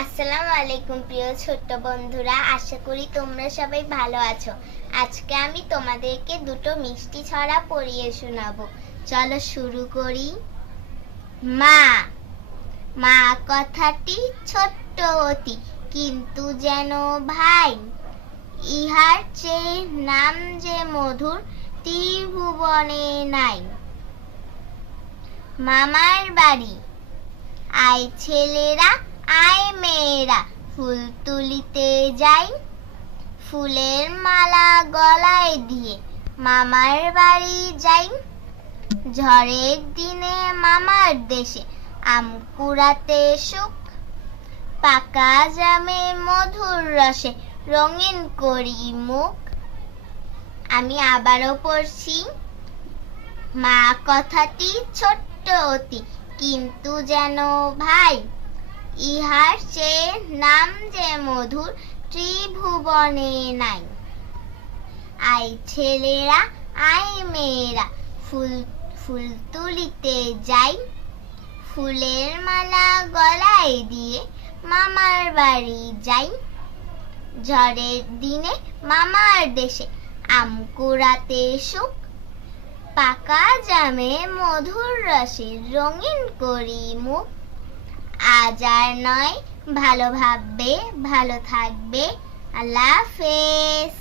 আসসালামু আলাইকুম প্রিয় ছোট্ট বন্ধুরা, আশা করি তোমরা সবাই ভালো আছো। আজকে আমি তোমাদেরকে দুটো মিষ্টি ছড়া পড়িয়ে শোনাবো। চলো শুরু করি। মা মা কথাটি ছোট্ট অতি, কিন্তু যেন ভাই। ইহার চেয়ে নাম যে মধুর, ত্রিভুবনে নাই। মামার বাড়ি আয় ছেলেরা, আয় মেয়েরা, ফুল তুলিতে যাই। ফুলের মালা গলায় দিয়ে মামার বাড়ি যাই। ঝড়ের দিনে মামার দেশে আম কুড়াতে সুখ। পাকা জামে মধুর রসে রঙিন করি মুখ। আমি আবারও পড়ছি। মা কথাটি ছোট্ট অতি, কিন্তু যেন ভাই। ইহার চেয়ে নাম যে মধুর, ত্রিভুবনে নাই। আয় ছেলেরা, আয় মেয়েরা, ফুল তুলিতে যাই। ফুলের মালা গলায় দিয়ে মামার বাড়ি যাই। ঝড়ের দিনে মামার দেশে আম কুড়াতে সুখ। পাকা জামে মধুর রসে রঙিন করি মুখ। আজ আর নয়, ভালো ভাববে, ভালো থাকবে। আল্লাহ হাফেজ।